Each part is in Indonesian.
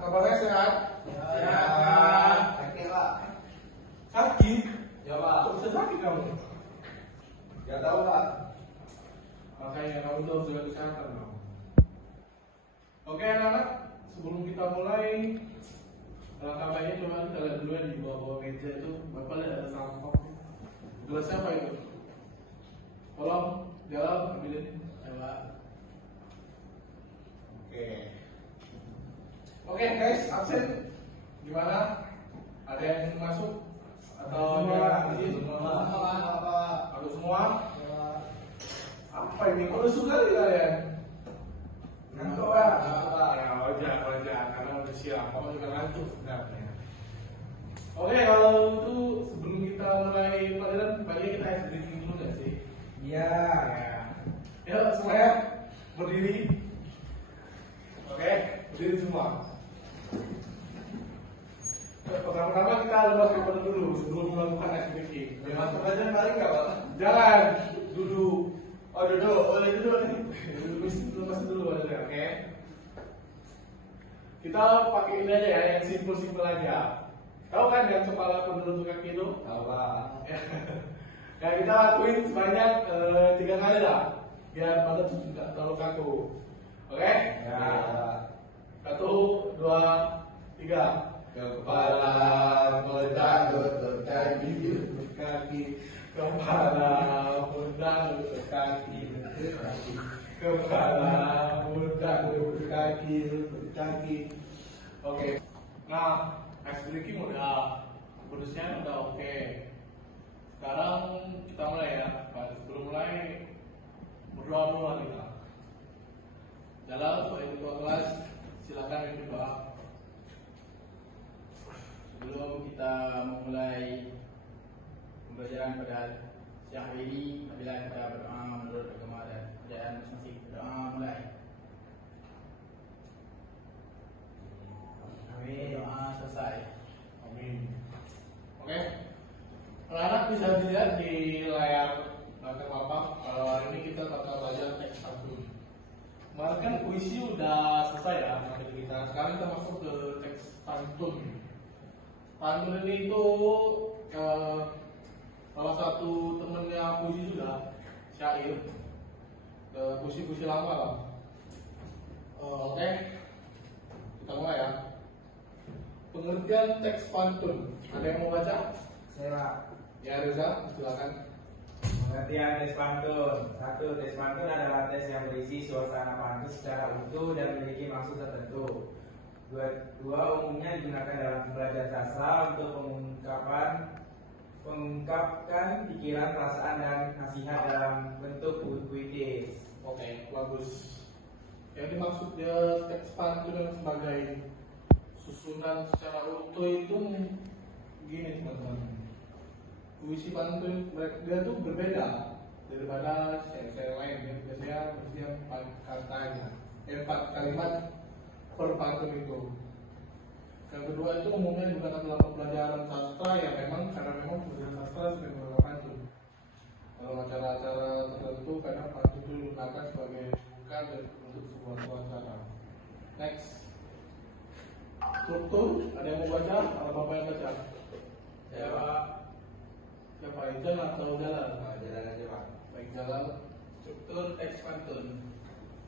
kabarnya sehat? Sehat. Sakit Pak? Sakit? Ya Pak. Kok bisa sakit kamu? Gak tahu Pak. Makanya kamu tuh harus jaga kesehatan dong. Oke anak-anak, sebelum kita mulai, alangkah baiknya coba kita lihat dulu ya di bawah meja itu. Bapak lihat ada sampah. Gelas siapa itu? Tolong, jawab, ambilin. Coba. Oke guys, absen gimana? Ada yang masuk atau ada yang Aku semua? Apa ini? Kalau suka kalian? Ngantuk ya? Ya wajar, karena udah siap. Kamu juga ngantuk sebenarnya. Oke, kalau itu sebelum kita mulai pelajaran, baiknya kita ice breaking dulu nggak sih? Iya. Ya, semuanya berdiri. Oke, berdiri semua. Pertama-tama kita lepas kepala dulu sebelum melakukan ice breaking. Masuk pelajaran balik nggak Pak? Jangan duduk. Oh duduk, boleh duduk nih. Masuk dulu aja, oke? Kita pakai ini aja ya, yang simpel-simpel aja. Tahu kan yang kepala penutup kaki itu? Tahu Pak. Ya kita lakuin sebanyak 3 kali lah, biar pada tidak terlalu kaku. Oke? Ya. 1, 2, 3. Kepala pundak lutut kaki lutut kaki. Kepala pundak lutut kaki lutut kaki. Kepala pundak lutut kaki lutut kaki. Oke. Nah, ice breaking udah, bonusnya udah oke. Sekarang kita mulai ya. Sebelum mulai berdoa dulu lah kita. Dalam sebagai ketua kelas, silakan yang berdoa. Sebelum kita memulai pembelajaran pada siang hari ini, apabila kita berdoa menurut agama dan ajaran masing-masing. Berdoa mulai. Amin. Doa selesai. Amin. Oke. Anak-anak bisa dilihat di layar belakang Bapak. Kalau hari ini kita bakal belajar teks pantun. Kemarin kan puisi udah selesai ya materi kita. Sekarang kita masuk ke teks pantun. Pantun ini itu salah satu temennya puisi juga, syair, puisi-puisi lama lah. Oke, kita mulai ya. Pengertian teks pantun. Ada yang mau baca? Saya Pak. Ya Reza, silakan. Pengertian tes pantun. 1. Tes pantun adalah tes yang berisi suasana pantun secara utuh dan memiliki maksud tertentu. Dua, umumnya digunakan dalam pembelajaran sastra untuk mengungkapkan pikiran, perasaan, dan nasihat dalam bentuk puitis. Oke, bagus. Yang dimaksud dia teks pantun dan sebagai susunan secara utuh itu gini teman-teman. Puisi pantun dia tuh berbeda daripada syair-syair lain. Biasanya 4 katanya, 4 kalimat per pantun itu. Yang kedua itu umumnya digunakan dalam pembelajaran sastra ya memang karena memang pembelajaran sastra sering menggunakan pantun. Dalam acara-acara tertentu karena pantun itu digunakan sebagai bukan untuk sebuah acara. Next. Struktur, ada yang mau baca? Atau Bapak yang baca? Saya Pak. Siapa Ijal atau Jalal? Jalan aja Pak. Baik Jalal. Struktur teks pantun.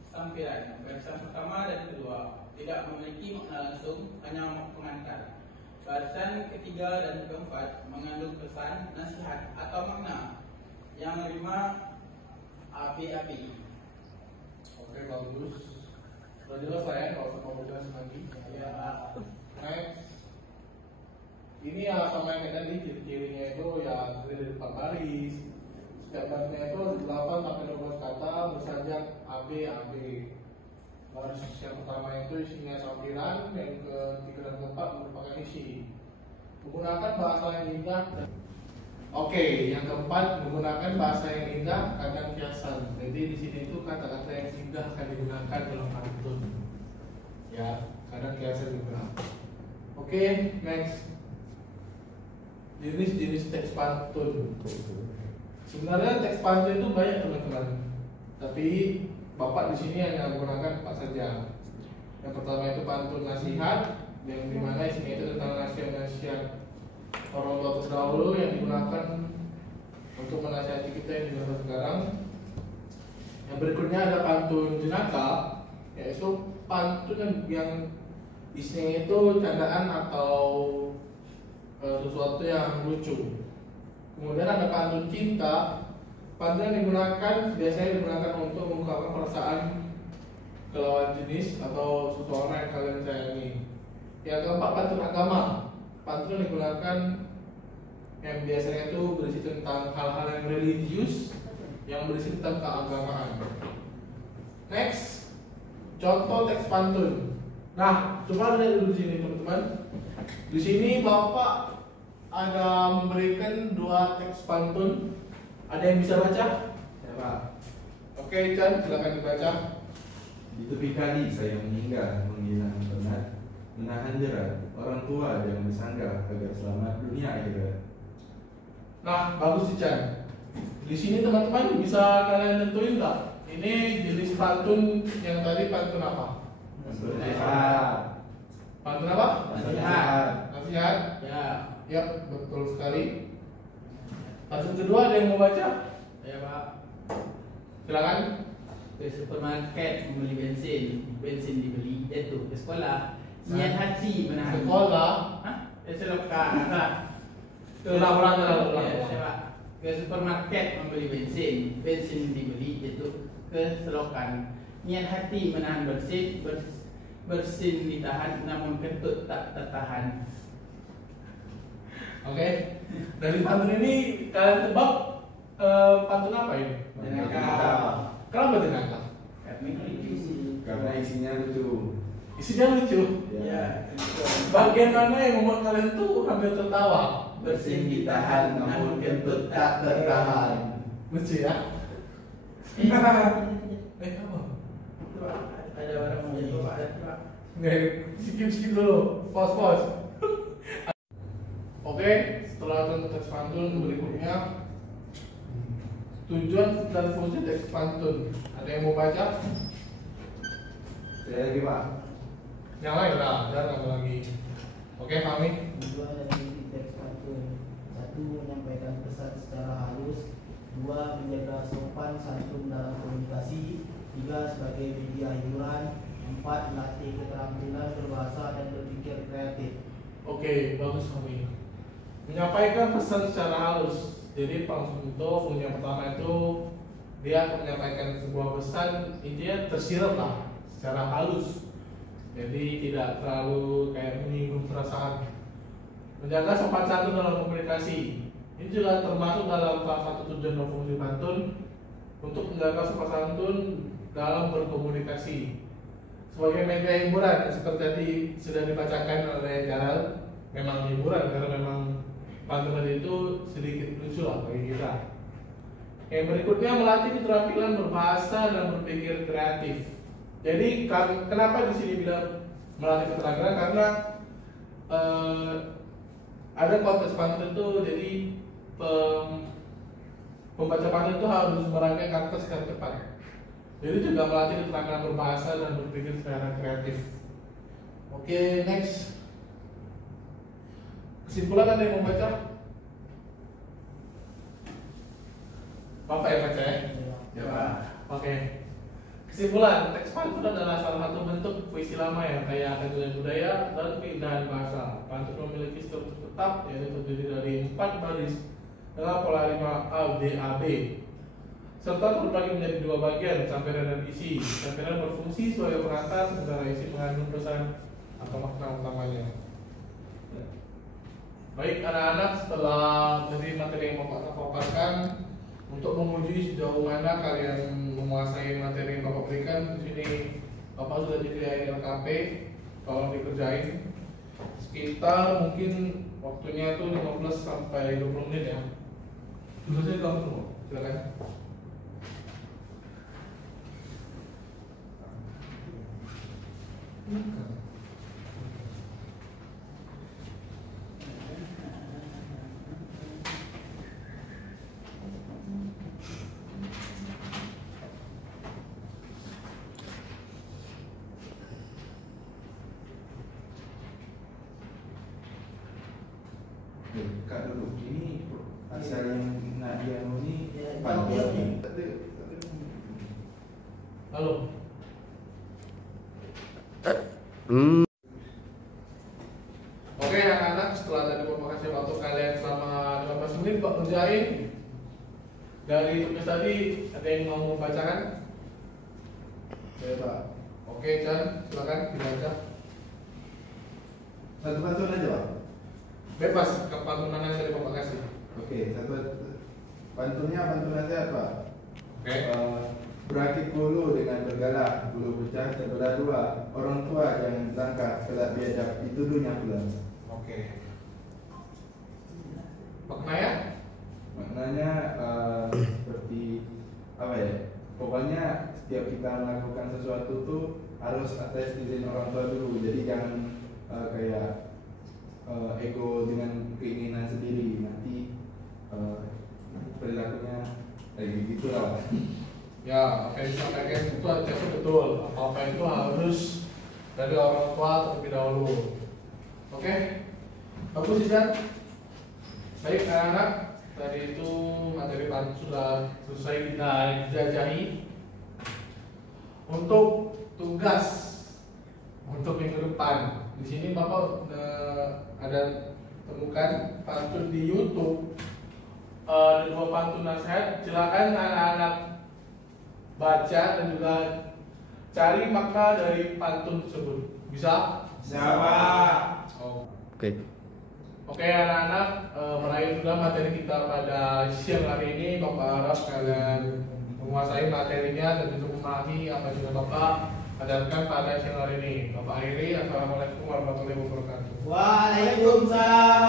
Sampiran. Barisan pertama dan kedua tidak memiliki makna langsung, hanya pengantar. Barisan ketiga dan keempat mengandung pesan, nasihat atau makna. Yang kelima api-api. Oke, bagus. Sudah jelas lah ya, kalau usah mau jelasin lagi. Ya. Next. Ini ya sama yang tadi, ciri-cirinya itu ya terdiri dari 4 baris. Setiap barisnya itu 8 sampai 12 kata bersajak AB. Baris yang pertama itu isinya sampiran, yang ketiga dan keempat merupakan isi. Menggunakan bahasa yang indah. Oke, yang keempat menggunakan bahasa yang indah kadang kiasan. Jadi di sini itu kata-kata yang indah akan digunakan dalam pantun. Ya, kadang kiasan juga. Oke, next. Jenis-jenis teks pantun. Sebenarnya teks pantun itu banyak teman-teman, tapi Bapak di sini hanya menggunakan 4 saja. Yang pertama itu pantun nasihat, yang dimana isinya itu tentang nasihat-nasihat orang tua terdahulu yang digunakan untuk menasihati kita yang di masa sekarang. Yang berikutnya ada pantun jenaka, yaitu pantun yang isinya itu candaan atau sesuatu yang lucu. Kemudian ada pantun cinta. Pantun yang biasanya digunakan untuk mengungkapkan perasaan ke lawan jenis atau seseorang yang kalian sayangi. Yang keempat, pantun agama. Pantun yang digunakan yang biasanya itu berisi tentang hal-hal yang religius, yang berisi tentang keagamaan. Next, contoh teks pantun. Nah, coba lihat dulu di sini teman-teman. Di sini Bapak ada memberikan 2 teks pantun. Ada yang bisa baca? Ya Pak. Oke, Chan, silakan dibaca. Di tepi kali saya meninggal, menghilang penat, menahan jerat orang tua jangan disanggah agar selamat dunia akhirat. Nah, bagus sih Chan. Di sini teman-teman bisa kalian tentuin nggak? Ini jenis pantun yang tadi pantun apa? Nasihat. Pantun apa? Nasihat. Nasihat. Ya, Ya, betul sekali. Pantun kedua ada yang mau baca? ya Pak. Silakan. Ke supermarket membeli bensin dibeli, itu ke sekolah. Niat hati menahan. Sekolah. Hah? Selokan. Ulang. Ya, Pak. Ke supermarket membeli bensin dibeli, itu ke selokan. Niat hati menahan bersin ditahan, namun kentut tak tertahan. Oke. Dari pantun ini kalian tebak pantun apa ini? Jenaka. Kenapa jenaka? Karena isinya lucu. Isinya lucu. Ya, Bagian mana yang membuat kalian tuh hampir tertawa? bersin ditahan, namun kentut tak tertahan. Lucu ya? Apa? Apa? Ada orang mau jadi Pak. Nggak, skip dulu. Pause. Oke, setelah contoh teks pantun berikutnya tujuan dan fungsi teks pantun. Ada yang mau baca? Saya lagi Pak. Yang lain lah, jangan ada lagi. Oke, Fahmi. Tujuan dan fungsi teks pantun: 1. Menyampaikan pesan secara halus. 2. Menjaga sopan santun dalam komunikasi. 3. Sebagai media hiburan. 4. Melatih keterampilan berbahasa dan berpikir kreatif. Oke, bagus Fahmi. Menyampaikan pesan secara halus. Jadi fungsi yang pertama itu dia akan menyampaikan sebuah pesan, intinya tersirat lah secara halus. Jadi tidak terlalu kayak menyinggung perasaan. Menjaga sopan santun dalam komunikasi. Ini juga termasuk dalam salah satu tujuan dan fungsi pantun, untuk menjaga sopan santun dalam berkomunikasi. Sebagai media hiburan, seperti tadi sudah dibacakan oleh Jalal, memang hiburan karena memang pantun tadi itu sedikit lucu lah bagi kita. Yang berikutnya melatih keterampilan berbahasa dan berpikir kreatif. Jadi kenapa di sini bilang melatih keterampilan? Karena ada konteks pantun itu, jadi pembaca pantun itu harus merangkai kata secara cepat. Jadi juga melatih keterampilan berbahasa dan berpikir secara kreatif. Oke, next. Kesimpulan ada yang membaca? Bapak yang baca ya? Ya Pak. Oke. Kesimpulan, teks pantun adalah salah satu bentuk puisi lama yang kaya akan nilai budaya dan keindahan bahasa. Pantun memiliki struktur tetap, yaitu terdiri dari 4 baris dengan pola 5 ABAB, serta terbagi menjadi 2 bagian, sampaian dan isi. Sampaian berfungsi sebagai pengantar, sementara isi mengandung pesan atau makna utamanya. Baik anak-anak, setelah dari materi yang Bapak paparkan, untuk menguji sejauh mana kalian menguasai materi yang Bapak berikan, di sini Bapak sudah dikirain LKP. Kalau dikerjain sekitar mungkin waktunya itu 15 sampai 20 menit ya. Dulu saja kamu silakan. Kak dulu, ini asal yang Nadia ini Ya, pantun. Halo. Oke anak-anak, setelah tadi memakai waktu kalian selama 15 menit Pak kerjain. Dari tugas tadi ada yang mau membacakan? Ya Pak. Oke Chan, silakan dibaca. Satu pantun aja Pak. Bebas kepantunan yang tadi Bapak kasih. Oke, satu pantunnya pantun aja Pak. Oke. Berakit bulu dengan bergalak, bulu pecah terbelah dua. Orang tua jangan disangka, kelak biadab itu dunia pula. Oke. Maknanya? Maknanya seperti apa ya? Pokoknya setiap kita melakukan sesuatu tuh harus atas izin orang tua dulu. Jadi jangan kayak ego dengan keinginan sendiri. Nanti perilakunya kayak gitu lah. Ya, apa yang disampaikan itu aja betul. Apa-apa itu harus dari orang tua terlebih dahulu. Oke? Bagus Isan. Baik anak-anak, tadi itu materi pantun sudah selesai kita jajahi. Untuk tugas untuk minggu depan, di sini Bapak ada temukan pantun di YouTube. Ada 2 pantun nasihat. Silakan anak-anak baca dan juga cari makna dari pantun tersebut. Bisa? Siapa? Oke. Oke anak-anak, meraih sudah materi kita pada siang hari ini. Bapak harap kalian menguasai materinya dan juga memahami apa yang sudah Bapak ajarkan pada siang hari ini. Bapak akhiri, assalamualaikum warahmatullahi wabarakatuh. Waalaikumsalam